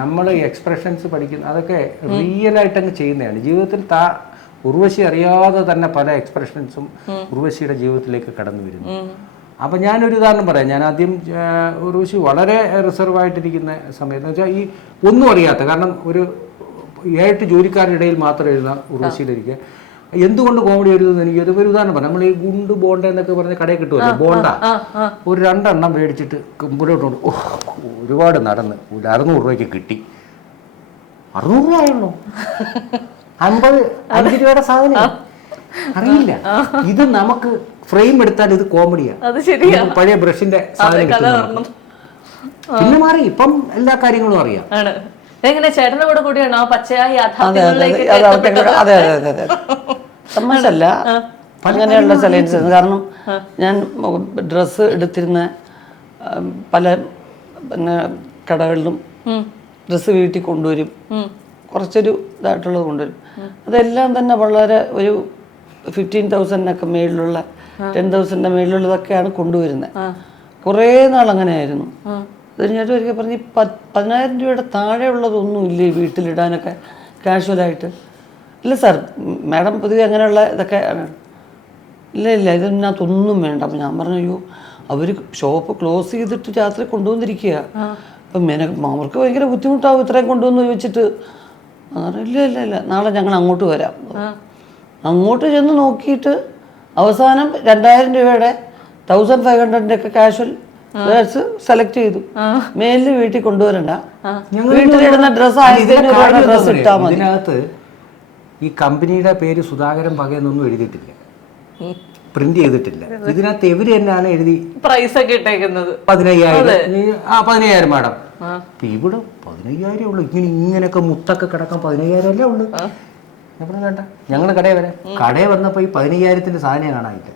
നമ്മൾ എക്സ്പ്രഷൻസ് പഠിക്കുന്ന അതൊക്കെ റിയലായിട്ടങ്ങ് ചെയ്യുന്നതാണ് ജീവിതത്തിൽ. ഉർവശി അറിയാതെ തന്നെ പല എക്സ്പ്രഷൻസും ഉർവശിയുടെ ജീവിതത്തിലേക്ക് കടന്നു വരുന്നു. അപ്പം ഞാനൊരു ഉദാഹരണം പറയാം. ഞാൻ ആദ്യം ഉർവശി വളരെ റിസർവായിട്ടിരിക്കുന്ന സമയത്ത് എന്ന് വെച്ചാൽ ഈ ഒന്നും അറിയാത്ത, കാരണം ഒരു 7 ജോലിക്കാരുടെ ഇടയിൽ മാത്രം എഴുതുന്ന ഉർവശിയിലിരിക്കുക. എന്തുകൊണ്ട് കോമഡി എഴുതുന്നത് എനിക്ക് ഒരു ഉദാഹരണം പറയാം. നമ്മൾ ഈ ഗുണ്ട് ബോണ്ട എന്നൊക്കെ പറഞ്ഞ കടയിൽ കിട്ടുമല്ലോ, ബോണ്ട ഒരു 2 എണ്ണം മേടിച്ചിട്ട് മുമ്പോട്ട് ഒരുപാട് നടന്ന് 600 രൂപയ്ക്ക് കിട്ടി. 600 രൂപയുള്ളൂ, 5 രൂപയുടെ സാധനം അറിയില്ല. ഇത് നമുക്ക് ഫ്രെയിം എടുത്താൽ ഇത് കോമഡിയാണ്. പഴയ ബ്രഷിന്റെ സാധനം കിട്ടുന്നു. പിന്നെ മാറി ഇപ്പം എല്ലാ കാര്യങ്ങളും അറിയാം. എങ്ങനെ ചേട്ടന്റെ കൂടെ കൂടിയാണോ പച്ചയായി തമാശല്ല അങ്ങനെയുള്ള ചലഞ്ച്. കാരണം ഞാൻ ഡ്രസ്സ് എടുത്തിരുന്ന പല കടകളിലും ഡ്രസ്സ് വീട്ടിൽ കൊണ്ടുവരും, കുറച്ചൊരു ഇതായിട്ടുള്ളത് കൊണ്ടുവരും. അതെല്ലാം തന്നെ വളരെ ഒരു 15,000 മേളിലുള്ള 10,000 മേളിലുള്ളതൊക്കെയാണ് കൊണ്ടുവരുന്നത്. കുറേ നാൾ അങ്ങനെയായിരുന്നു. അത് കഴിഞ്ഞിട്ട് ഒരിക്കൽ പറഞ്ഞ് 10,000 രൂപയുടെ താഴെ ഉള്ളതൊന്നും ഇല്ലേ വീട്ടിലിടാനൊക്കെ കാഷ്വലായിട്ട്? ഇല്ല സാർ, മാഡം പൊതുവെ അങ്ങനെയുള്ള ഇതൊക്കെ ഇല്ല ഇതിനകത്തൊന്നും വേണ്ട. അപ്പം ഞാൻ പറഞ്ഞു, അയ്യോ അവർ ഷോപ്പ് ക്ലോസ് ചെയ്തിട്ട് രാത്രി കൊണ്ടുവന്നിരിക്കുക, അപ്പം അവർക്ക് ഭയങ്കര ബുദ്ധിമുട്ടാവും ഇത്രയും കൊണ്ടുവന്ന് ചോദിച്ചിട്ട്. ഇല്ല നാളെ ഞങ്ങൾ അങ്ങോട്ട് വരാം. അങ്ങോട്ട് ചെന്ന് നോക്കിയിട്ട് അവസാനം 2,000 രൂപയുടെ 1,500 ഒക്കെ കാഷ്വൽ സെലക്ട് ചെയ്തു. മേലിൽ വീട്ടിൽ കൊണ്ടുവരണ്ട, വീട്ടിലിടുന്ന ഡ്രസ്സ് 1,500 ഡ്രസ്സ് ഇട്ടാൽ മതി. ഇതിനകത്ത് ഈ കമ്പനിയുടെ പേര് സുധാകരൻ പകയെന്നൊന്നും എഴുതിയിട്ടില്ല, പ്രിന്റ് ചെയ്തിട്ടില്ല. ഇതിനകത്ത് ഇവര് തന്നെയാണ് എഴുതി പ്രൈസ് ഒക്കെ ഇട്ടേക്കുന്നത് 15,000 മാഡം. ഇവിടെ 15,000 ഉള്ളു. ഇങ്ങനെയൊക്കെ മുത്തൊക്കെ കിടക്കാൻ 15,000 അല്ലേ ഉള്ളു. ഞാൻ വേണ്ട, ഞങ്ങൾ കടയിൽ വരാം. കടയിൽ വന്നപ്പോ ഈ 15,000-ന്റെ സാധനം കാണാനില്ല.